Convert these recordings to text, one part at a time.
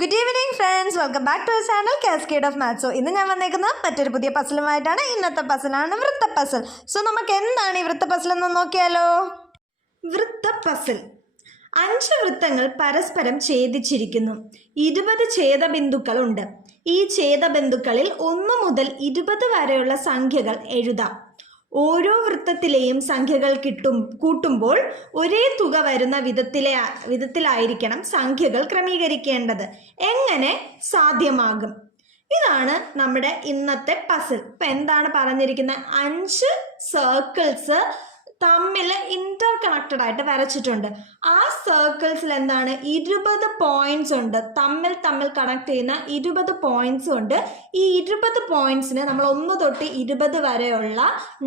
Good evening friends welcome back to channel Cascade of മാത്സോ ഇന്ന് ഞാൻ വന്നേക്കുന്നത് മറ്റൊരു പുതിയ പസിലുമായിട്ടാണ് ഇന്നത്തെ പസലാണ് വൃത്ത പസൽ സോ നമുക്ക് എന്താണ് ഈ വൃത്ത പസിൽ എന്ന് നോക്കിയാലോ? വൃത്ത പസിൽ അഞ്ച് വൃത്തങ്ങൾ പരസ്പരം ഛേദിച്ചിരിക്കുന്നു. ഇരുപത് ഛേദബിന്ദുക്കളുണ്ട്. ഈ ഛേദബിന്ദുക്കളിൽ ഒന്ന് മുതൽ ഇരുപത് വരെയുള്ള സംഖ്യകൾ എഴുതാം. ഓരോ വൃത്തത്തിലെയും സംഖ്യകൾ കിട്ടും കൂട്ടുമ്പോൾ ഒരേ തുക വരുന്ന വിധത്തിലെ വിധത്തിലായിരിക്കണം സംഖ്യകൾ ക്രമീകരിക്കേണ്ടത്. എങ്ങനെ സാധ്യമാകും? ഇതാണ് നമ്മുടെ ഇന്നത്തെ പസിൽ ഇപ്പം എന്താണ് പറഞ്ഞിരിക്കുന്നത്? അഞ്ച് സർക്കിൾസ് തമ്മിൽ ഇന്റർ കണക്റ്റഡ് ആയിട്ട് വരച്ചിട്ടുണ്ട്. ആ സർക്കിൾസിൽ എന്താണ്? ഇരുപത് പോയിന്റ്സ് ഉണ്ട്. തമ്മിൽ തമ്മിൽ കണക്ട് ചെയ്യുന്ന ഇരുപത് പോയിന്റ്സ് ഉണ്ട്. ഈ ഇരുപത് പോയിന്റ്സിന് നമ്മൾ ഒന്ന് തൊട്ട് ഇരുപത് വരെയുള്ള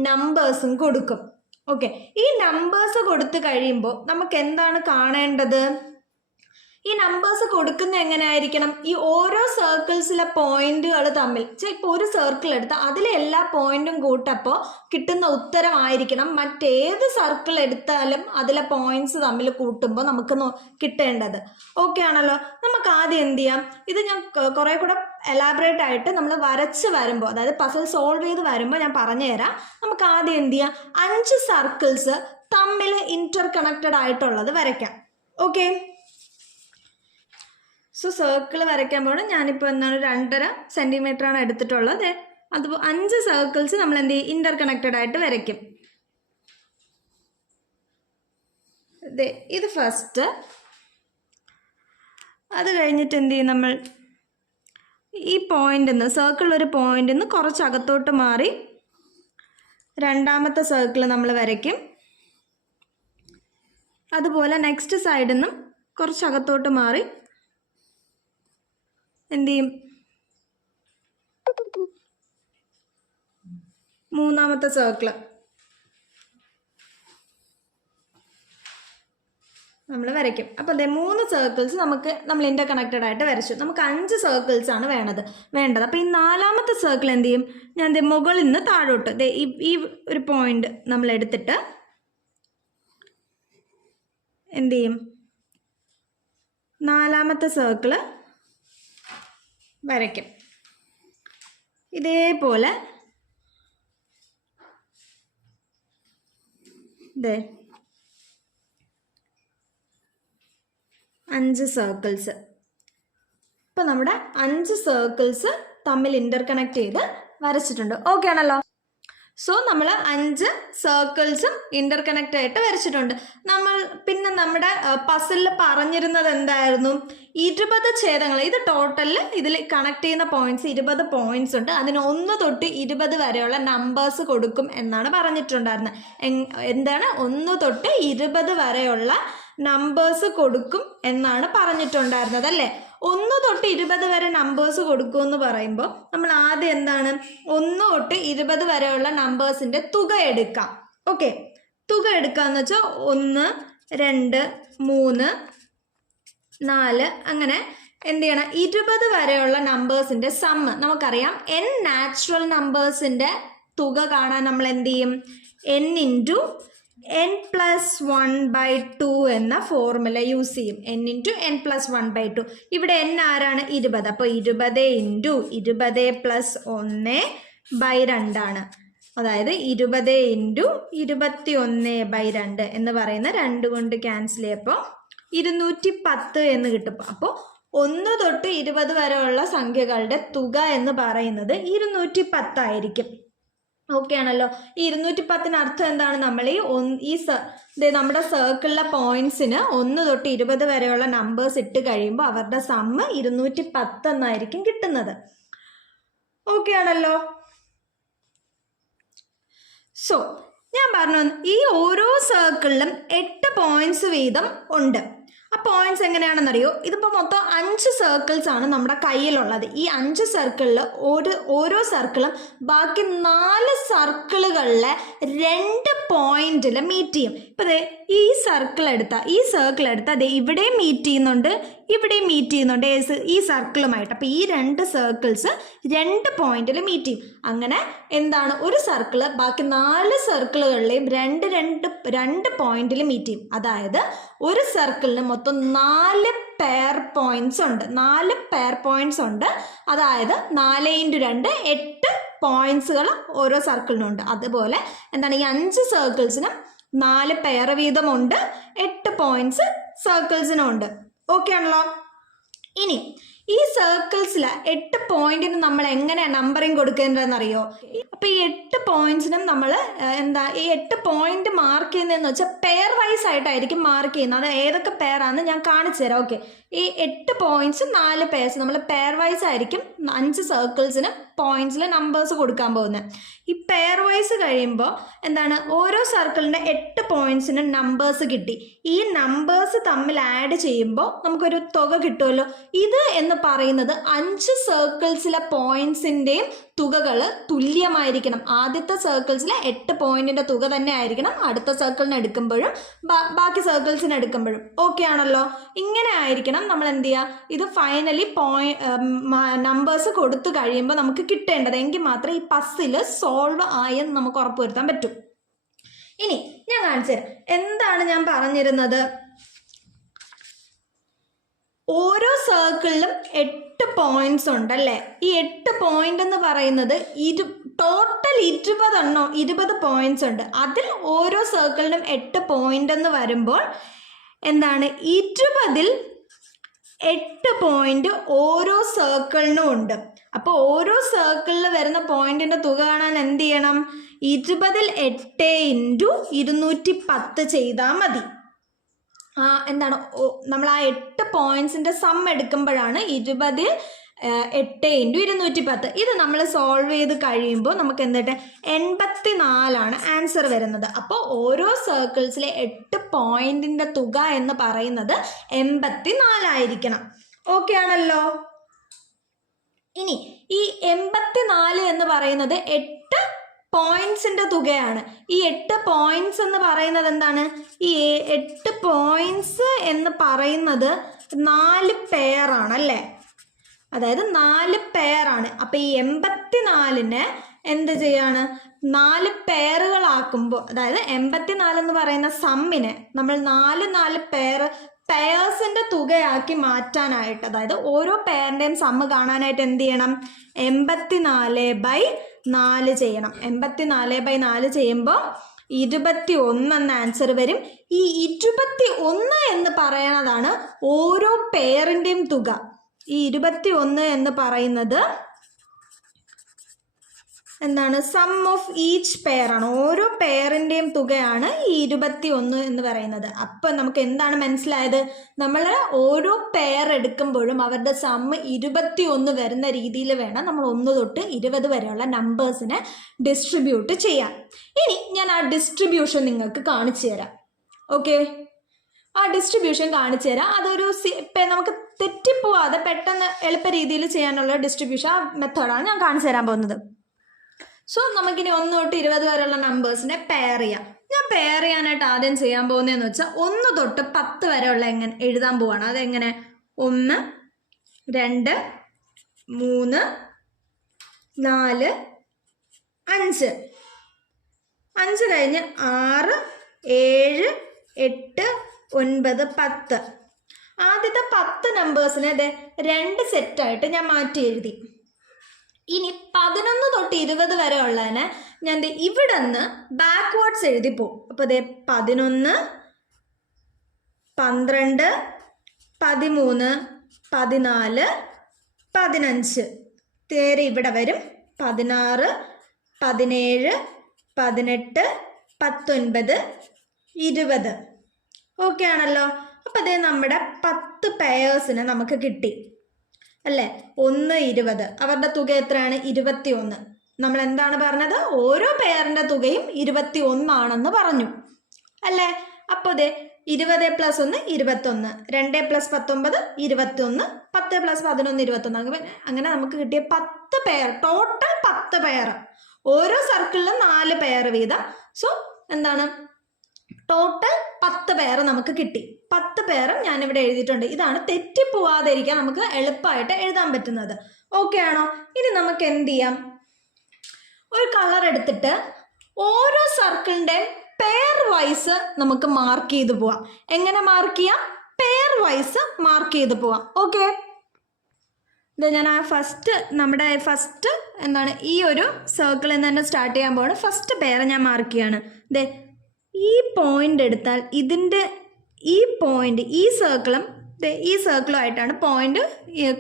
നമ്പേഴ്സും കൊടുക്കും. ഓക്കെ ഈ നമ്പേഴ്സ് കൊടുത്തു കഴിയുമ്പോൾ നമുക്ക് എന്താണ് കാണേണ്ടത്? ഈ നമ്പേഴ്സ് കൊടുക്കുന്ന എങ്ങനെയായിരിക്കണം? ഈ ഓരോ സർക്കിൾസിലെ പോയിന്റുകൾ തമ്മിൽ. ഇപ്പോൾ ഒരു സർക്കിൾ എടുത്താൽ അതിലെ എല്ലാ പോയിന്റും കൂട്ടപ്പോൾ കിട്ടുന്ന ഉത്തരമായിരിക്കണം മറ്റേത് സർക്കിൾ എടുത്താലും അതിലെ പോയിന്റ്സ് തമ്മിൽ കൂട്ടുമ്പോൾ നമുക്ക് കിട്ടേണ്ടത്. ഓക്കെ ആണല്ലോ? നമുക്ക് ആദ്യം എന്ത് ചെയ്യാം? ഇത് ഞാൻ കുറേ കൂടെ എലാബറേറ്റ് ആയിട്ട് നമ്മൾ വരച്ച് വരുമ്പോൾ അതായത് പസൽ സോൾവ് ചെയ്ത് വരുമ്പോൾ ഞാൻ പറഞ്ഞുതരാം. നമുക്ക് ആദ്യം എന്ത് ചെയ്യാം? അഞ്ച് സർക്കിൾസ് തമ്മിൽ ഇന്റർ കണക്റ്റഡ് ആയിട്ടുള്ളത് വരയ്ക്കാം. ഓക്കെ സോ സർക്കിൾ വരയ്ക്കാൻ പോകണം ഞാനിപ്പോൾ എന്താണ് രണ്ടര സെന്റിമീറ്റർ ആണ് എടുത്തിട്ടുള്ളത്. അതുപോലെ അഞ്ച് സർക്കിൾസ് നമ്മൾ എന്ത് ചെയ്യും? ഇന്റർ കണക്റ്റഡ് ആയിട്ട് വരയ്ക്കും. ഇത് ഫസ്റ്റ് അത് കഴിഞ്ഞിട്ട് എന്ത് ചെയ്യും നമ്മൾ ഈ പോയിന്റിൽ നിന്ന് സർക്കിൾ ഒരു പോയിന്റിൽ നിന്ന് കുറച്ച് അകത്തോട്ട് മാറി രണ്ടാമത്തെ സർക്കിൾ നമ്മൾ വരയ്ക്കും. അതുപോലെ നെക്സ്റ്റ് സൈഡിൽ നിന്നും കുറച്ച് അകത്തോട്ട് മാറി എന്ത് ചെയ്യും മൂന്നാമത്തെ സർക്കിൾ നമ്മൾ വരയ്ക്കും. അപ്പോൾ അതെ മൂന്ന് സർക്കിൾസ് നമുക്ക് നമ്മൾ ഇന്റർ കണക്റ്റഡ് ആയിട്ട് വരച്ചു. നമുക്ക് അഞ്ച് സർക്കിൾസ് ആണ് വേണ്ടത് വേണ്ടത്. അപ്പോൾ ഈ നാലാമത്തെ സർക്കിൾ എന്ത് ചെയ്യും? ഞാൻ ദേ മുകളിൽ നിന്ന് താഴോട്ട് ദേ ഈ ഒരു പോയിന്റ് നമ്മൾ എടുത്തിട്ട് എന്ത് ചെയ്യും? നാലാമത്തെ സർക്കിൾ വരയ്ക്കും. ഇതേപോലെ അഞ്ച് സർക്കിൾസ് ഇപ്പം നമ്മുടെ അഞ്ച് സർക്കിൾസ് തമ്മിൽ ഇന്റർ കണക്ട് ചെയ്ത് വരച്ചിട്ടുണ്ട്. ഓക്കെ ആണല്ലോ? സോ നമ്മൾ അഞ്ച് സർക്കിൾസും ഇന്റർകണക്ട് ആയിട്ട് വരച്ചിട്ടുണ്ട്. നമ്മൾ പിന്നെ നമ്മുടെ പസിലിൽ പറഞ്ഞിരുന്നത് എന്തായിരുന്നു? ഇരുപത് ഛേദങ്ങൾ ഇത് ടോട്ടലിൽ ഇതിൽ കണക്ട് ചെയ്യുന്ന പോയിന്റ്സ് ഇരുപത് പോയിന്റ്സ് ഉണ്ട്. അതിന് ഒന്ന് തൊട്ട് ഇരുപത് വരെയുള്ള നമ്പേഴ്സ് കൊടുക്കും എന്നാണ് പറഞ്ഞിട്ടുണ്ടായിരുന്നത് എന്താണ്? ഒന്ന് തൊട്ട് ഇരുപത് വരെയുള്ള നമ്പേഴ്സ് കൊടുക്കും എന്നാണ് പറഞ്ഞിട്ടുണ്ടായിരുന്നത് അല്ലേ? തൊട്ട് ഇരുപത് വരെ നമ്പേഴ്സ് കൊടുക്കും എന്ന് പറയുമ്പോൾ നമ്മൾ ആദ്യം എന്താണ്? ഒന്ന് തൊട്ട് ഇരുപത് വരെയുള്ള നമ്പേഴ്സിന്റെ തുക എടുക്കാം. ഓക്കെ തുക എടുക്കാന്ന് വെച്ചാൽ ഒന്ന് രണ്ട് മൂന്ന് നാല് അങ്ങനെ എന്ത് ചെയ്യണം? ഇരുപത് വരെയുള്ള നമ്പേഴ്സിന്റെ സമ്മ് നമുക്കറിയാം എൻ നാച്ചുറൽ നമ്പേഴ്സിന്റെ തുക കാണാൻ നമ്മൾ എന്ത് ചെയ്യും? N into N plus one by two എന്ന ഫോർമുല യൂസ് ചെയ്യും. N into N plus one by two ഇവിടെ എൻ ആരാണ്? ഇരുപത്. അപ്പോൾ ഇരുപത് ഇന്റു ഇരുപത് പ്ലസ് ഒന്ന് ബൈ രണ്ടാണ് അതായത് ഇരുപത് ഇന്റു ഇരുപത്തി ഒന്ന് ബൈ രണ്ട് എന്ന് പറയുന്ന രണ്ട് കൊണ്ട് ക്യാൻസൽ ചെയ്യപ്പോൾ ഇരുന്നൂറ്റി പത്ത് എന്ന് കിട്ടും. അപ്പോൾ ഒന്ന് തൊട്ട് ഇരുപത് വരെയുള്ള സംഖ്യകളുടെ തുക എന്ന് പറയുന്നത് ഇരുന്നൂറ്റി പത്തായിരിക്കും ഓക്കെ ആണല്ലോ ഈ ഇരുന്നൂറ്റി പത്തിന് അർത്ഥം എന്താണ്? നമ്മൾ ഈ ഈ നമ്മുടെ സർക്കിളിലെ പോയിന്റ്സിന് ഒന്ന് തൊട്ട് ഇരുപത് വരെയുള്ള നമ്പേഴ്സ് ഇട്ട് കഴിയുമ്പോൾ അവരുടെ സമ്മ് ഇരുന്നൂറ്റി പത്ത് എന്നായിരിക്കും കിട്ടുന്നത്. ഓക്കെ ആണല്ലോ സോ ഞാൻ പറഞ്ഞു ഈ ഓരോ സർക്കിളിലും എട്ട് പോയിന്റ്സ് വീതം ഉണ്ട്. ആ പോയിന്റ്സ് എങ്ങനെയാണെന്നറിയോ? ഇതിപ്പോൾ മൊത്തം അഞ്ച് സർക്കിൾസ് ആണ് നമ്മുടെ കയ്യിലുള്ളത്. ഈ അഞ്ച് സർക്കിളിൽ ഒരു ഓരോ സർക്കിളും ബാക്കി നാല് സർക്കിളുകളിലെ രണ്ട് പോയിന്റിൽ മീറ്റ് ചെയ്യും. ഇപ്പം ദേ ഈ സർക്കിൾ എടുത്ത ഈ സർക്കിൾ എടുത്ത അതെ ഇവിടെയും മീറ്റ് ചെയ്യുന്നുണ്ട് ഇവിടെയും മീറ്റ് ചെയ്യുന്നുണ്ട്. ഏസ് ഈ സർക്കിളുമായിട്ട് അപ്പോൾ ഈ രണ്ട് സർക്കിൾസ് രണ്ട് പോയിന്റിൽ മീറ്റ് ചെയ്യും. അങ്ങനെ എന്താണ്? ഒരു സർക്കിൾ ബാക്കി നാല് സർക്കിളുകളിലെയും രണ്ട് രണ്ട് രണ്ട് പോയിന്റിൽ മീറ്റ് ചെയ്യും. അതായത് ഒരു സർക്കിളിന് മൊത്തം നാല് പെയർ പോയിന്റ്സ് ഉണ്ട്. നാല് പെയർ പോയിന്റ്സ് ഉണ്ട്. അതായത് നാല് ഇന്റു രണ്ട് എട്ട് പോയിന്റ്സുകൾ ഓരോ സർക്കിളിനുണ്ട് അതുപോലെ എന്താണ്? ഈ അഞ്ച് സർക്കിൾസിനും നാല് പെയർ വീതമുണ്ട് എട്ട് പോയിന്റ്സ് സർക്കിൾസിനുണ്ട് ഓക്കെ ആണല്ലോ? ഇനി ഈ സർക്കിൾസിൽ എട്ട് പോയിന്റിന് നമ്മൾ എങ്ങനെയാണ് നമ്പറിങ് കൊടുക്കേണ്ടതെന്ന് അറിയോ അപ്പൊ ഈ എട്ട് പോയിന്റ്സിനും നമ്മൾ എന്താ ഈ എട്ട് പോയിന്റ് മാർക്ക് ചെയ്യുന്നതെന്ന് വെച്ചാൽ പെയർ വൈസ് ആയിട്ടായിരിക്കും മാർക്ക് ചെയ്യുന്നത്. അത് ഏതൊക്കെ പെയറാന്ന് ഞാൻ കാണിച്ചു തരാം ഓക്കെ ഈ എട്ട് പോയിന്റ്സ് നാല് പേഴ്സ് നമ്മൾ പെയർ വൈസ് ആയിരിക്കും അഞ്ച് സർക്കിൾസിന് പോയിന്റ്സിൽ നമ്പേഴ്സ് കൊടുക്കാൻ പോകുന്നത്. ഈ പെയർ വൈസ് കഴിയുമ്പോൾ എന്താണ്? ഓരോ സർക്കിളിന്റെ എട്ട് പോയിന്റ്സിന് നമ്പേഴ്സ് കിട്ടി. ഈ നമ്പേഴ്സ് തമ്മിൽ ആഡ് ചെയ്യുമ്പോൾ നമുക്കൊരു തുക കിട്ടുമല്ലോ. ഇത് എന്ന് പറയുന്നത് അഞ്ച് സർക്കിൾസിലെ പോയിന്റ്സിന്റെയും തുകകൾ തുല്യമായിരിക്കണം. ആദ്യത്തെ സർക്കിൾസിലെ എട്ട് പോയിന്റിന്റെ തുക തന്നെ ആയിരിക്കണം. അടുത്ത സർക്കിളിന് എടുക്കുമ്പോഴും ബാക്കി സർക്കിൾസിന് എടുക്കുമ്പോഴും. ഓക്കെ ആണല്ലോ? ഇങ്ങനെ ആയിരിക്കണം നമ്മൾ എന്ത് ചെയ്യുക ഇത് ഫൈനലി പോയി നമ്പേഴ്സ് കൊടുത്തു കഴിയുമ്പോൾ നമുക്ക് കിട്ടേണ്ടത് എങ്കിൽ മാത്രമേ ഈ പസിൽ സോൾവ് ആയെന്ന് നമുക്ക് ഉറപ്പുവരുത്താൻ പറ്റും. ഇനി ഞാൻ കാണിച്ചു തരാം എന്താണ് ഞാൻ പറഞ്ഞിരുന്നത്? ഓരോ സർക്കിളിലും എട്ട് പോയിന്റ്സ് ഉണ്ട് ഉണ്ടല്ലേ? ഈ എട്ട് പോയിന്റ് എന്ന് പറയുന്നത് ഇരു ടോട്ടൽ ഇരുപതെണ്ണോ ഇരുപത് പോയിന്റ്സ് ഉണ്ട്. അതിൽ ഓരോ സർക്കിളിനും എട്ട് പോയിന്റ് എന്ന് വരുമ്പോൾ എന്താണ്? ഇരുപതിൽ എട്ട് പോയിന്റ് ഓരോ സർക്കിളിനും ഉണ്ട്. അപ്പോൾ ഓരോ സർക്കിളിൽ വരുന്ന പോയിന്റിന്റെ തുക കാണാൻ എന്ത് ചെയ്യണം? ഇരുപതിൽ എട്ട് ഇന്റു ഇരുന്നൂറ്റി പത്ത് ചെയ്താൽ മതി. എന്താണ്? നമ്മൾ ആ എട്ട് പോയിന്റ്സിന്റെ സം എടുക്കുമ്പോഴാണ് ഇരുപതിൽ എട്ട് ഇന്റു ഇരുന്നൂറ്റി പത്ത് ഇത് നമ്മൾ സോൾവ് ചെയ്ത് കഴിയുമ്പോൾ നമുക്ക് എന്തിട്ട് എൺപത്തി നാലാണ് ആൻസർ വരുന്നത്. അപ്പോൾ ഓരോ സർക്കിൾസിലെ എട്ട് പോയിന്റിന്റെ തുക എന്ന് പറയുന്നത് എൺപത്തി നാലായിരിക്കണം ഓക്കെ ആണല്ലോ? ഇനി ഈ എൺപത്തി നാല് എന്ന് പറയുന്നത് എട്ട് പോയിന്റ്സിന്റെ തുകയാണ്. ഈ എട്ട് പോയിന്റ്സ് എന്ന് പറയുന്നത് എന്താണ്? ഈ എട്ട് പോയിന്റ്സ് എന്ന് പറയുന്നത് നാല് പെയറാണ് അല്ലേ? അതായത് നാല് പെയറാണ് അപ്പൊ ഈ എൺപത്തിനാലിന് എന്ത് ചെയ്യാണ്? നാല് പെയറുകളാക്കുമ്പോൾ അതായത് എൺപത്തി എന്ന് പറയുന്ന സമ്മിനെ നമ്മൾ നാല് നാല് പെയർ പെയേഴ്സിന്റെ തുകയാക്കി മാറ്റാനായിട്ട് അതായത് ഓരോ പെയറിന്റെയും സമ്മ് കാണാനായിട്ട് എന്ത് ചെയ്യണം? എൺപത്തി നാല് ബൈ നാല് ചെയ്യണം. എൺപത്തി നാല് ബൈ നാല് ചെയ്യുമ്പോൾ ഇരുപത്തി ഒന്ന് എന്ന ആൻസർ വരും. ഈ ഇരുപത്തി ഒന്ന് എന്ന് പറയണതാണ് ഓരോ പെയറിന്റെയും തുക. ഈ ഇരുപത്തി ഒന്ന് എന്ന് പറയുന്നത് എന്താണ്? സം ഓഫ് ഈച്ച് പെയർ ആണ്. ഓരോ പെയറിന്റെയും തുകയാണ് ഈ ഇരുപത്തി ഒന്ന് എന്ന് പറയുന്നത്. അപ്പം നമുക്ക് എന്താണ് മനസ്സിലായത്? നമ്മൾ ഓരോ പെയർ എടുക്കുമ്പോഴും അവരുടെ സം ഇരുപത്തി ഒന്ന് വരുന്ന രീതിയിൽ വേണം നമ്മൾ ഒന്ന് തൊട്ട് ഇരുപത് വരെയുള്ള നമ്പേഴ്സിനെ ഡിസ്ട്രിബ്യൂട്ട് ചെയ്യാം ഇനി ഞാൻ ആ ഡിസ്ട്രിബ്യൂഷൻ നിങ്ങൾക്ക് കാണിച്ചു തരാം. ഓക്കെ ആ ഡിസ്ട്രിബ്യൂഷൻ കാണിച്ചു തരാം. അതൊരു നമുക്ക് തെറ്റിപ്പോവാതെ പെട്ടെന്ന് എളുപ്പ രീതിയിൽ ചെയ്യാനുള്ള ഡിസ്ട്രിബ്യൂഷൻ ആ മെത്തേഡാണ് ഞാൻ കാണിച്ചു തരാൻ പോകുന്നത്. സോ നമുക്കിനി ഒന്ന് തൊട്ട് ഇരുപത് വരെയുള്ള നമ്പേഴ്സിനെ പെയർ ചെയ്യാം. ഞാൻ പെയർ ചെയ്യാനായിട്ട് ആദ്യം ചെയ്യാൻ പോകുന്നതെന്ന് വെച്ചാൽ ഒന്ന് തൊട്ട് പത്ത് വരെയുള്ള എങ്ങനെ എഴുതാൻ പോവാണ്. അതെങ്ങനെ? ഒന്ന് രണ്ട് മൂന്ന് നാല് അഞ്ച്. അഞ്ച് കഴിഞ്ഞ് ആറ് ഏഴ് എട്ട് ഒൻപത് പത്ത്. ആദ്യത്തെ പത്ത് നമ്പേഴ്സിനെ അതെ രണ്ട് സെറ്റായിട്ട് ഞാൻ മാറ്റി എഴുതി. ഇനി പതിനൊന്ന് തൊട്ട് ഇരുപത് വരെ ഉള്ളതിന് ഞാൻ ഇവിടെ നിന്ന് ബാക്ക്വേർഡ്സ് എഴുതി പോകും അപ്പോൾ ദേ പതിനൊന്ന് പന്ത്രണ്ട് പതിമൂന്ന് പതിനാല് പതിനഞ്ച്. നേരെ ഇവിടെ വരും. പതിനാറ് പതിനേഴ് പതിനെട്ട് പത്തൊൻപത് ഇരുപത്. ഓക്കെ ആണല്ലോ. അപ്പോൾ അതേ നമ്മുടെ പത്ത് പെയേഴ്സിന് നമുക്ക് കിട്ടി. അല്ലേ? ഒന്ന് ഇരുപത്. അവരുടെ തുക എത്രയാണ്? ഇരുപത്തി ഒന്ന് നമ്മൾ എന്താണ് പറഞ്ഞത്? ഓരോ പെയറിന്റെ തുകയും ഇരുപത്തി ഒന്നാണെന്ന് പറഞ്ഞു. അല്ലേ? അപ്പോൾ ദേ ഇരുപത് പ്ലസ് ഒന്ന് ഇരുപത്തൊന്ന്. രണ്ട് പ്ലസ് പത്തൊമ്പത് ഇരുപത്തൊന്ന് പത്ത് പ്ലസ് പതിനൊന്ന് ഇരുപത്തൊന്ന്. അങ്ങനെ നമുക്ക് കിട്ടിയ പത്ത് പെയർ ടോട്ടൽ പത്ത് പെയർ ഓരോ സർക്കിളിലും നാല് പെയർ വീതം. സോ എന്താണ്? ടോട്ടൽ പത്ത് പേർ നമുക്ക് കിട്ടി. പത്ത് പേരും ഇവിടെ എഴുതിയിട്ടുണ്ട്. ഇതാണ് തെറ്റിപ്പോവാതെ ഇരിക്കാൻ നമുക്ക് എളുപ്പമായിട്ട് എഴുതാൻ പറ്റുന്നത്. ഓക്കെ ആണോ? ഇനി നമുക്ക് എന്ത് ചെയ്യാം? ഒരു കളർ എടുത്തിട്ട് ഓരോ സർക്കിളിന്റെ പെയർ വൈസ് നമുക്ക് മാർക്ക് ചെയ്ത് പോവാം. എങ്ങനെ മാർക്ക് ചെയ്യാം? പെയർ വൈസ് മാർക്ക് ചെയ്ത് പോവാം. ഓക്കെ ഇത് ഞാൻ ആ ഫസ്റ്റ് നമ്മുടെ ഫസ്റ്റ് എന്താണ് ഈ ഒരു സർക്കിളിൽ നിന്ന് തന്നെ സ്റ്റാർട്ട് ചെയ്യാൻ പോവാണ്. ഫസ്റ്റ് പെയർ ഞാൻ മാർക്ക് ചെയ്യാണ്. ദേ ഈ പോയിന്റ് എടുത്താൽ ഇതിന്റെ ഈ പോയിന്റ് ഈ സർക്കിളും ഈ സർക്കിളും ആയിട്ടാണ് പോയിന്റ്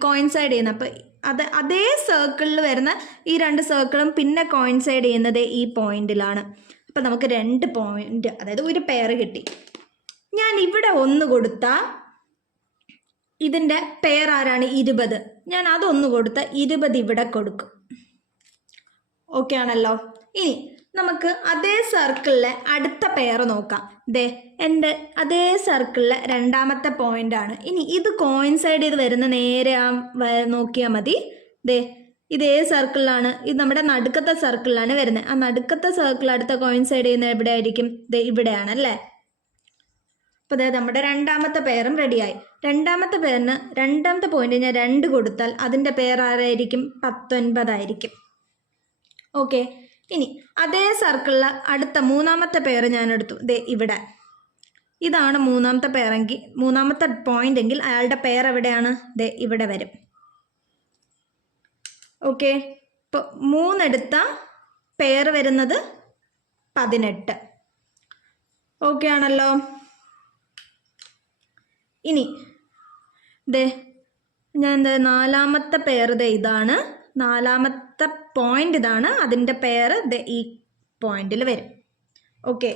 കോയിൻസൈഡ് ചെയ്യുന്നത്. അപ്പോൾ അത് അതേ സർക്കിളിൽ വരുന്ന ഈ രണ്ട് സർക്കിളും പിന്നെ കോയിൻസൈഡ് ചെയ്യുന്നത് ഈ പോയിന്റിലാണ് അപ്പോൾ നമുക്ക് രണ്ട് പോയിന്റ് അതായത് ഒരു പെയർ കിട്ടി. ഞാൻ ഇവിടെ ഒന്ന് കൊടുത്താൽ ഇതിന്റെ പെയർ ആരാണ്? ഇരുപത്. ഞാൻ അതൊന്ന് കൊടുത്ത ഇരുപത് ഇവിടെ കൊടുക്കും. ഓക്കെ ആണല്ലോ? ഇനി നമുക്ക് അതേ സർക്കിളിലെ അടുത്ത പെയർ നോക്കാം. ദേ എന്റെ അതേ സർക്കിളിലെ രണ്ടാമത്തെ പോയിന്റ് ആണ്. ഇനി ഇത് കോയിൻസൈഡ് ചെയ്ത് വരുന്ന നേരെ ആ നോക്കിയാൽ മതി. ദേ ഇത് സർക്കിളിലാണ് ഇത് നമ്മുടെ നടുക്കത്തെ സർക്കിളിലാണ് വരുന്നത്. ആ നടുക്കത്തെ സർക്കിൾ അടുത്ത കോയിൻസൈഡ് ചെയ്യുന്ന എവിടെ ആയിരിക്കും ദേ ഇവിടെയാണ് അല്ലേ അപ്പോൾ അതായത് നമ്മുടെ രണ്ടാമത്തെ പേരും റെഡിയായി രണ്ടാമത്തെ പേരിന് രണ്ടാമത്തെ പോയിന്റ് ഞാൻ രണ്ട് കൊടുത്താൽ അതിന്റെ പേർ ആരായിരിക്കും? പത്തൊൻപതായിരിക്കും. ഓക്കെ ഇനി അതേ സർക്കിളിൽ അടുത്ത മൂന്നാമത്തെ പേര് ഞാൻ എടുത്തു ദേ ഇവിടെ. ഇതാണ് മൂന്നാമത്തെ പെയറെങ്കിൽ മൂന്നാമത്തെ പോയിന്റ് എങ്കിൽ അയാളുടെ പെയർ എവിടെയാണ്? ദേ ഇവിടെ വരും. ഓക്കെ ഇപ്പോൾ മൂന്നെടുത്ത പെയർ വരുന്നത് പതിനെട്ട്. ഓക്കെ ആണല്ലോ. ഇനി ദേ ഞാൻ നാലാമത്തെ പെയർ ദേ ഇതാണ് നാലാമത്തെ പോയിന്റ് ഇതാണ്. അതിന്റെ പേര് ദ ഈ പോയിന്റിൽ വരും. ഓക്കെ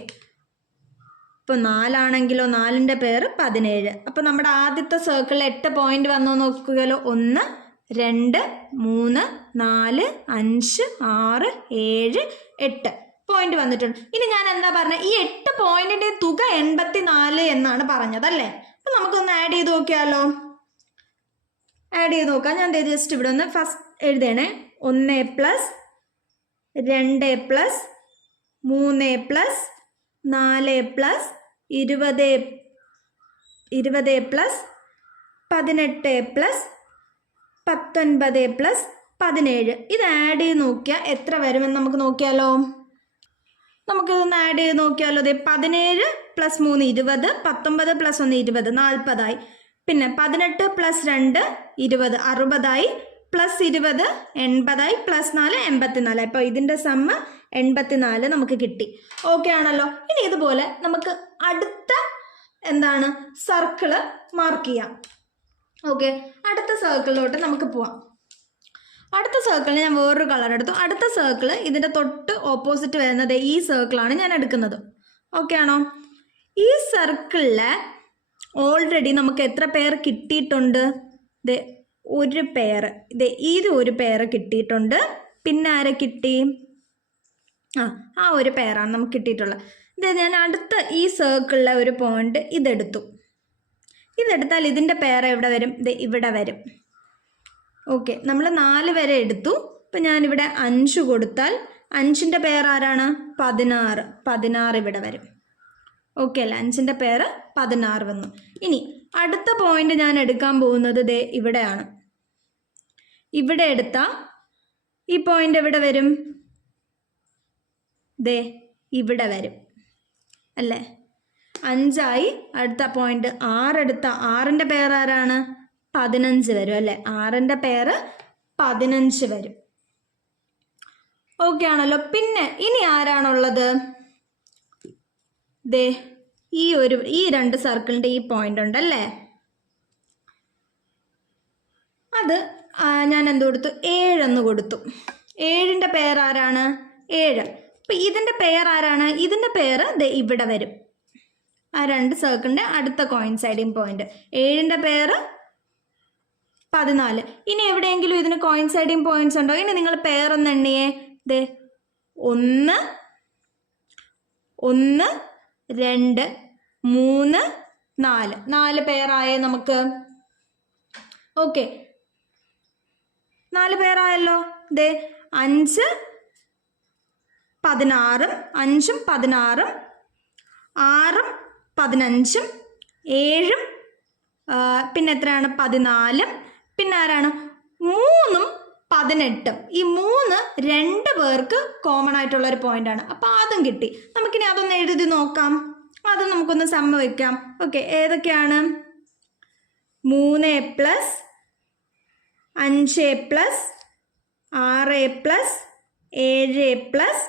ഇപ്പോൾ നാലാണെങ്കിലോ നാലിന്റെ പേര് പതിനേഴ്. അപ്പോൾ നമ്മുടെ ആദ്യത്തെ സർക്കിളിൽ എട്ട് പോയിന്റ് വന്നോ നോക്കുകയല്ലോ. ഒന്ന് രണ്ട് മൂന്ന് നാല് അഞ്ച് ആറ് ഏഴ് എട്ട് പോയിന്റ് വന്നിട്ടുണ്ട്. ഇനി ഞാൻ എന്താ പറഞ്ഞത് ഈ എട്ട് പോയിന്റിന്റെ തുക എൺപത്തി നാല് എന്നാണ് പറഞ്ഞത് അല്ലേ? അപ്പം നമുക്കൊന്ന് ആഡ് ചെയ്ത് നോക്കിയാലോ? ആഡ് ചെയ്ത് നോക്കാം. ഞാൻ ജസ്റ്റ് ഇവിടെ ഒന്ന് ഫസ്റ്റ് എഴുതണേ. ഒന്ന് പ്ലസ് രണ്ട് പ്ലസ് മൂന്ന് പ്ലസ് നാല് പ്ലസ് ഇരുപത് ഇരുപത് പ്ലസ് പതിനെട്ട് പ്ലസ് പത്തൊൻപത് പ്ലസ് പതിനേഴ്. ഇത് ആഡ് ചെയ്ത് നോക്കിയാൽ എത്ര വരുമെന്ന് നമുക്ക് നോക്കിയാലോ? നമുക്കിതൊന്ന് ആഡ് ചെയ്ത് നോക്കിയാലോ? അതെ പതിനേഴ് പ്ലസ് മൂന്ന് ഇരുപത് പത്തൊമ്പത് പ്ലസ് ഒന്ന് ഇരുപത് നാൽപ്പതായി. പിന്നെ പതിനെട്ട് പ്ലസ് രണ്ട് ഇരുപത് അറുപതായി. പ്ലസ് ഇരുപത് എൺപതായി പ്ലസ് നാല് എൺപത്തിനാല്. അപ്പോൾ ഇതിന്റെ സമ്മ് എൺപത്തിനാല് നമുക്ക് കിട്ടി. ഓക്കെ ആണല്ലോ? ഇനി ഇതുപോലെ നമുക്ക് അടുത്ത എന്താണ്? സർക്കിൾ മാർക്ക് ചെയ്യാം. ഓക്കെ അടുത്ത സർക്കിളിലോട്ട് നമുക്ക് പോവാം. അടുത്ത സർക്കിളിൽ ഞാൻ വേറൊരു കളർ എടുത്തു. അടുത്ത സർക്കിൾ ഇതിന്റെ തൊട്ട് ഓപ്പോസിറ്റ് വരുന്നത് ഈ സർക്കിളാണ് ഞാൻ എടുക്കുന്നത്. ഓക്കെ ആണോ? ഈ സർക്കിളിൽ ഓൾറെഡി നമുക്ക് എത്ര പേർ കിട്ടിയിട്ടുണ്ട്? ഒരു പെയർ ദേ ഇത് ഒരു പെയർ കിട്ടിയിട്ടുണ്ട്. പിന്നെ ആരെ കിട്ടി? ആ ആ ഒരു പെയറാണ് നമുക്ക് കിട്ടിയിട്ടുള്ളത്. ഇത് ഞാൻ അടുത്ത ഈ സർക്കിളിലെ ഒരു പോയിന്റ് ഇതെടുത്തു. ഇതെടുത്താൽ ഇതിന്റെ പെയർ എവിടെ വരും? ഇത് ഇവിടെ വരും. ഓക്കെ നമ്മൾ നാല് വരെ എടുത്തു. ഇപ്പം ഞാനിവിടെ അഞ്ച് കൊടുത്താൽ അഞ്ചിന്റെ പേർ ആരാണ്? പതിനാറ്. പതിനാറ് ഇവിടെ വരും. ഓക്കെ അല്ലേ? അഞ്ചിന്റെ പേര് പതിനാറ് വന്നു. ഇനി അടുത്ത പോയിന്റ് ഞാൻ എടുക്കാൻ പോകുന്നത് ദേ ഇവിടെയാണ്. ഇവിടെ എടുത്ത ഈ പോയിന്റ് എവിടെ വരും? ദേ ഇവിടെ വരും. അല്ലേ? അഞ്ചായി അടുത്ത പോയിന്റ് ആറെടുത്ത ആറിന്റെ പേർ ആരാണ്? പതിനഞ്ച് വരും അല്ലേ? ആറിന്റെ പേര് പതിനഞ്ച് വരും. ഓക്കെ ആണല്ലോ. പിന്നെ ഇനി ആരാണുള്ളത്? ദേ ഈ ഒരു ഈ രണ്ട് സർക്കിളിന്റെ ഈ പോയിന്റ് ഉണ്ടല്ലേ? അത് ഞാൻ എന്ത് കൊടുത്തു? ഏഴെന്ന് കൊടുത്തു. ഏഴിന്റെ പേർ ആരാണ്? ഏഴ്. അപ്പം ഇതിന്റെ പേർ ആരാണ്? ഇതിന്റെ പേര് ഇവിടെ വരും. ആ രണ്ട് സർക്കിളിന്റെ അടുത്ത കോയിൻ കോയിൻസൈഡിങ് പോയിന്റ് ഏഴിന്റെ പേര് പതിനാല്. ഇനി എവിടെയെങ്കിലും ഇതിന് കോയിൻസൈഡിങ് പോയിന്റ്സ് ഉണ്ടോ? ഇനി നിങ്ങൾ പേരൊന്ന് എണ്ണിയേ. ദേ ഒന്ന് ഒന്ന് രണ്ട് മൂന്ന് നാല്. നാല് പേരായേ നമുക്ക്? ഓക്കെ. നാല് പേരായല്ലോ. ദേ അഞ്ച് പതിനാറും അഞ്ചും പതിനാറും ആറും പതിനഞ്ചും ഏഴും പിന്നെ എത്രയാണ്? പതിനാലും. പിന്നെ ആരാണ്? മൂന്നും പതിനെട്ടും. ഈ മൂന്ന് രണ്ട് പേർക്ക് കോമൺ ആയിട്ടുള്ള ഒരു പോയിന്റ് ആണ്. അപ്പോൾ അതും കിട്ടി. നമുക്കിനി അതൊന്ന് എഴുതി നോക്കാം. അത് നമുക്കൊന്ന് സമ്മ വയ്ക്കാം ഓക്കെ ഏതൊക്കെയാണ്? മൂന്ന് എ പ്ലസ് അഞ്ച് എ പ്ലസ് ആറ് എ പ്ലസ് ഏഴ് എ പ്ലസ്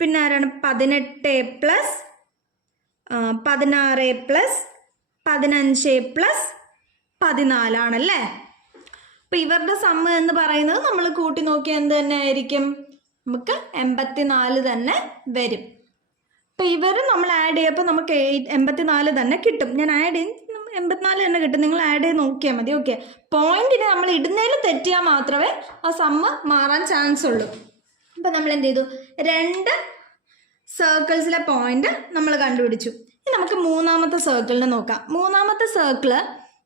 പിന്നെ ആരാണ്? പതിനെട്ട് എ പ്ലസ് പതിനാറ് എ പ്ലസ് പതിനഞ്ച് എ പ്ലസ് പതിനാലാണല്ലേ? അപ്പം ഇവരുടെ സമ്മ എന്ന് പറയുന്നത് നമ്മൾ കൂട്ടി നോക്കിയാൽ എന്ത് തന്നെ ആയിരിക്കും? നമുക്ക് എൺപത്തിനാല് തന്നെ വരും. അപ്പോൾ ഇവർ നമ്മൾ ആഡ് ചെയ്യുമ്പോൾ നമുക്ക് എൺപത്തിനാല് തന്നെ കിട്ടും. ഞാൻ ആഡ് ചെയ്യും എൺപത്തിനാല് തന്നെ കിട്ടും. നിങ്ങൾ ആഡ് ചെയ്ത് നോക്കിയാൽ മതി. ഓക്കെ പോയിന്റിന് നമ്മൾ ഇടുന്നതിൽ തെറ്റിയാൽ മാത്രമേ ആ സമ്മ മാറാൻ ചാൻസ് ഉള്ളൂ. അപ്പം നമ്മൾ എന്ത് ചെയ്തു? രണ്ട് സർക്കിൾസിലെ പോയിന്റ് നമ്മൾ കണ്ടുപിടിച്ചു. ഇനി നമുക്ക് മൂന്നാമത്തെ സർക്കിളിനെ നോക്കാം. മൂന്നാമത്തെ സർക്കിൾ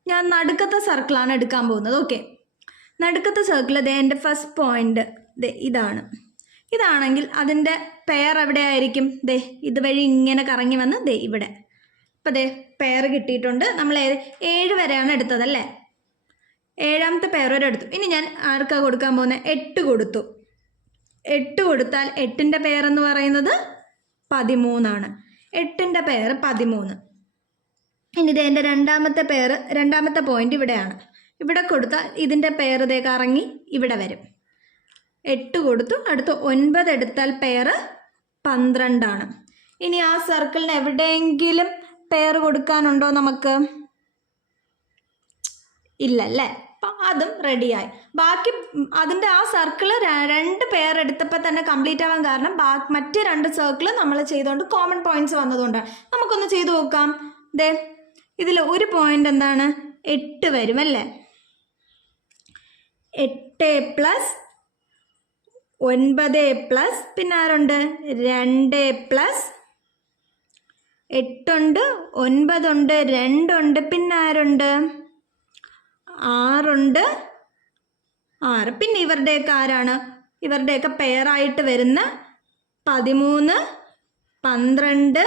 ഞാൻ നടുക്കത്തെ സർക്കിളാണ് എടുക്കാൻ പോകുന്നത്. ഓക്കെ നടുക്കത്തെ സർക്കിൾ ദേ എന്റെ ഫസ്റ്റ് പോയിന്റ് ദേ ഇതാണ്. ഇതാണെങ്കിൽ അതിന്റെ പെയർ എവിടെയായിരിക്കും? ദേ ഇതുവഴി ഇങ്ങനെ കറങ്ങി വന്ന് ദേ ഇവിടെ. അപ്പം ദേ പെയർ കിട്ടിയിട്ടുണ്ട്. നമ്മൾ ഏഴ് വരെയാണ് എടുത്തതല്ലേ ഏഴാമത്തെ പെയർ വരെ എടുത്തു. ഇനി ഞാൻ ആർക്കാ കൊടുക്കാൻ പോകുന്നത് എട്ട് കൊടുത്തു. എട്ട് കൊടുത്താൽ എട്ടിന്റെ പെയർ എന്ന് പറയുന്നത് പതിമൂന്നാണ്. എട്ടിന്റെ പെയർ പതിമൂന്ന്. ഇനി ഇത് എന്റെ രണ്ടാമത്തെ പെയർ രണ്ടാമത്തെ പോയിന്റ് ഇവിടെയാണ്. ഇവിടെ കൊടുത്താൽ ഇതിന്റെ പേര് ഇതേ കറങ്ങി ഇവിടെ വരും. എട്ട് കൊടുത്തു അടുത്ത് ഒൻപത് എടുത്താൽ പേര് പന്ത്രണ്ടാണ്. ഇനി ആ സർക്കിളിന് എവിടെയെങ്കിലും പേര് കൊടുക്കാനുണ്ടോ നമുക്ക്? ഇല്ലല്ലേ? അപ്പം അതും റെഡിയായി ബാക്കി അതിന്റെ ആ സർക്കിൾ രണ്ട് പേർ എടുത്തപ്പോൾ തന്നെ കംപ്ലീറ്റ് ആവാൻ കാരണം ബാ മറ്റ് രണ്ട് സർക്കിൾ നമ്മൾ ചെയ്തുകൊണ്ട് കോമൺ പോയിന്റ്സ് വന്നതുകൊണ്ടാണ് നമുക്കൊന്ന് ചെയ്തു നോക്കാം. ദേ ഇതിൽ ഒരു പോയിന്റ് എന്താണ്? എട്ട് വരും അല്ലേ? എട്ട് പ്ലസ് ഒൻപത് പ്ലസ് പിന്നെ ആരുണ്ട്? രണ്ട് പ്ലസ് എട്ടുണ്ട് ഒൻപതുണ്ട് രണ്ടുണ്ട് പിന്നെ ആരുണ്ട്? ആറുണ്ട് ആറ്. പിന്നെ ഇവരുടെയൊക്കെ ആരാണ്? ഇവരുടെയൊക്കെ പെയറായിട്ട് വരുന്ന പതിമൂന്ന് പന്ത്രണ്ട്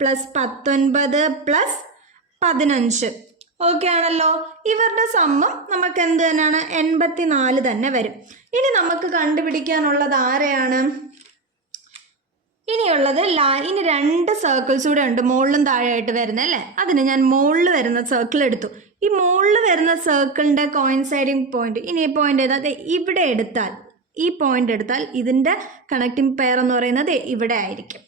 പ്ലസ് പത്തൊൻപത് പ്ലസ് പതിനഞ്ച്. ഓക്കെ ആണല്ലോ. ഇവരുടെ സമ്മം നമുക്ക് എന്ത് തന്നെയാണ്? എൺപത്തി നാല് തന്നെ വരും. ഇനി നമുക്ക് കണ്ടുപിടിക്കാനുള്ളത് ആരെയാണ്? ഇനിയുള്ളത് ലാ ഇനി രണ്ട് സർക്കിൾസ് കൂടെ ഉണ്ട് മുകളിലും താഴെയായിട്ട് വരുന്നത് അല്ലേ? അതിന് ഞാൻ മുകളിൽ വരുന്ന സർക്കിൾ എടുത്തു. ഈ മുകളിൽ വരുന്ന സർക്കിളിന്റെ കോയിൻസൈഡിങ് പോയിന്റ് ഇനി ഈ പോയിന്റ് ഏതാ? ഇവിടെ എടുത്താൽ ഈ പോയിന്റ് എടുത്താൽ ഇതിന്റെ കണക്റ്റിംഗ് പെയർ എന്ന് പറയുന്നത് ഇവിടെ ആയിരിക്കും.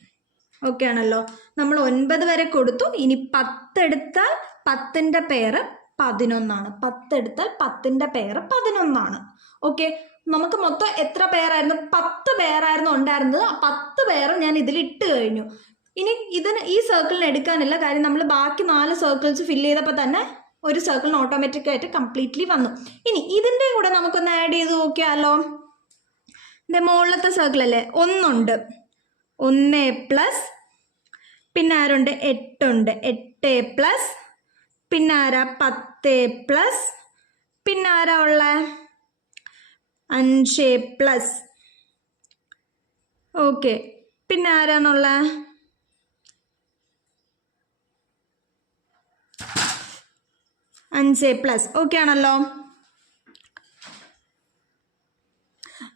ഓക്കെ ആണല്ലോ. നമ്മൾ ഒൻപത് വരെ കൊടുത്തു. ഇനി പത്തെടുത്താൽ പത്തിന്റെ പേര് പതിനൊന്നാണ്. പത്തെടുത്താൽ പത്തിന്റെ പേര് പതിനൊന്നാണ്. ഓക്കെ നമുക്ക് മൊത്തം എത്ര പേരായിരുന്നു പത്ത് പേരായിരുന്നു ഉണ്ടായിരുന്നത്. ആ പത്ത് പേര് ഞാൻ ഇതിൽ ഇട്ട് കഴിഞ്ഞു. ഇനി ഇതിന് ഈ സർക്കിളിന് എടുക്കാനില്ല കാര്യം നമ്മൾ ബാക്കി നാല് സർക്കിൾസ് ഫില്ല് ചെയ്തപ്പോൾ തന്നെ ഒരു സർക്കിളിന് ഓട്ടോമാറ്റിക് ആയിട്ട് കംപ്ലീറ്റ്ലി വന്നു. ഇനി ഇതിന്റെ കൂടെ നമുക്കൊന്ന് ആഡ് ചെയ്ത് നോക്കിയാലോ. ഇതിന്റെ മുകളിലത്തെ സർക്കിൾ അല്ലേ? ഒന്നുണ്ട്. ഒന്ന് പ്ലസ് പിന്നെ ആരുണ്ട് എട്ടുണ്ട്. എട്ട് പ്ലസ് പിന്നെ ആരാ പത്ത് പ്ലസ് പിന്നെ ആരാ ഉള്ള? അഞ്ച് പ്ലസ് ഓക്കെ പിന്നെ ആരാന്നുള്ള അഞ്ച് പ്ലസ് ഓക്കെ ആണല്ലോ.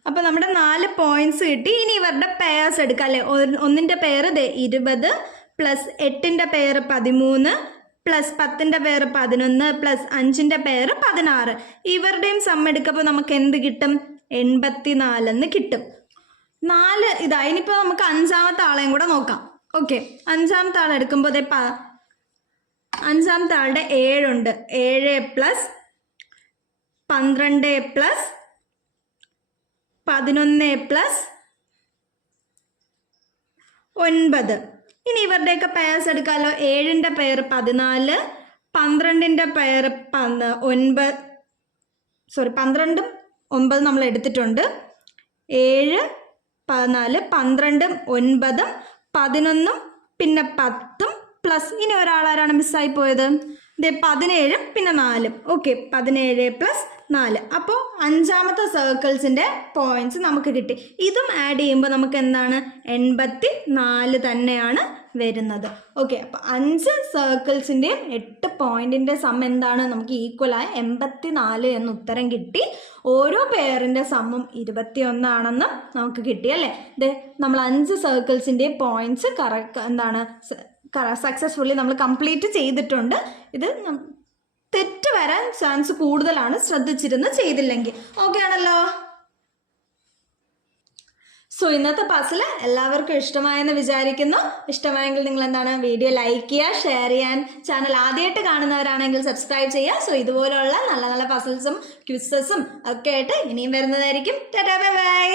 അപ്പോൾ നമ്മുടെ നാല് പോയിന്റ്സ് കിട്ടി. ഇനി ഇവരുടെ പെയർസ് എടുക്കാം അല്ലേ? ഒന്നിന്റെ പേര് ദേ ഇരുപത് പ്ലസ് എട്ടിന്റെ പേര് പതിമൂന്ന് പ്ലസ് പത്തിന്റെ പേര് പതിനൊന്ന് പ്ലസ് അഞ്ചിന്റെ പേര് പതിനാറ്. ഇവരുടെയും സമ്മ എടുക്കുമ്പോൾ നമുക്ക് എന്ത് കിട്ടും? എൺപത്തി നാലെന്ന് കിട്ടും. നാല് ഇതാ ഇനിയിപ്പോൾ നമുക്ക് അഞ്ചാമത്തെ ആളെയും കൂടെ നോക്കാം. ഓക്കെ അഞ്ചാമത്തെ ആൾ എടുക്കുമ്പോൾ അതേ പ അഞ്ചാമത്തെ ആളുടെ ഏഴുണ്ട് ഏഴ് പ്ലസ് പന്ത്രണ്ട് പ്ലസ് പതിനൊന്ന് പ്ലസ് ഒൻപത്. ഇനി ഇവരുടെയൊക്കെ പേഴ്സ് എടുക്കാമല്ലോ ഏഴിന്റെ പെയർ പതിനാല് പന്ത്രണ്ടിന്റെ പെയർ പന്ത് ഒൻപത്. സോറി പന്ത്രണ്ടും ഒൻപതും നമ്മൾ എടുത്തിട്ടുണ്ട്. ഏഴ് പതിനാല് പന്ത്രണ്ടും ഒൻപതും പതിനൊന്നും പിന്നെ പത്തും പ്ലസ് ഇനി ഒരാളാരാണ് മിസ്സായി പോയത്? ഇതേ പതിനേഴും പിന്നെ നാലും. ഓക്കെ പതിനേഴ് പ്ലസ് നാല്. അപ്പോൾ അഞ്ചാമത്തെ സർക്കിൾസിന്റെ പോയിന്റ്സ് നമുക്ക് കിട്ടി. ഇതും ആഡ് ചെയ്യുമ്പോൾ നമുക്ക് എന്താണ്? എൺപത്തി നാല് തന്നെയാണ് വരുന്നത്. ഓക്കെ അപ്പോൾ അഞ്ച് സർക്കിൾസിന്റെയും എട്ട് പോയിന്റിന്റെ സം എന്താണ്? നമുക്ക് ഈക്വലായ എൺപത്തി നാല് എന്ന് ഉത്തരം കിട്ടി. ഓരോ പെയറിന്റെ സമ്മും ഇരുപത്തി ഒന്നാണെന്നും നമുക്ക് കിട്ടി അല്ലേ? ഇത് നമ്മൾ അഞ്ച് സർക്കിൾസിന്റെയും പോയിന്റ്സ് കറക്റ്റ് എന്താണ്? സക്സസ്ഫുള്ളി നമ്മൾ കംപ്ലീറ്റ് ചെയ്തിട്ടുണ്ട്. ഇത് തെറ്റ് വരാൻ ചാൻസ് കൂടുതലാണ്. ശ്രദ്ധിച്ചിരുന്ന് ചെയ്തില്ലെങ്കിൽ. ഓക്കെ ആണല്ലോ? സോ ഇന്നത്തെ പസിൽ എല്ലാവർക്കും ഇഷ്ടമായെന്ന് വിചാരിക്കുന്നു. ഇഷ്ടമായെങ്കിൽ നിങ്ങൾ എന്താണ് വീഡിയോ ലൈക്ക് ചെയ്യുക ഷെയർ ചെയ്യാൻ ചാനൽ ആദ്യമായിട്ട് കാണുന്നവരാണെങ്കിൽ സബ്സ്ക്രൈബ് ചെയ്യുക. സോ ഇതുപോലുള്ള നല്ല നല്ല പസിൽസും ക്വിസസും ഒക്കെ ആയിട്ട് ഇനിയും വരുന്നതായിരിക്കും. ബൈ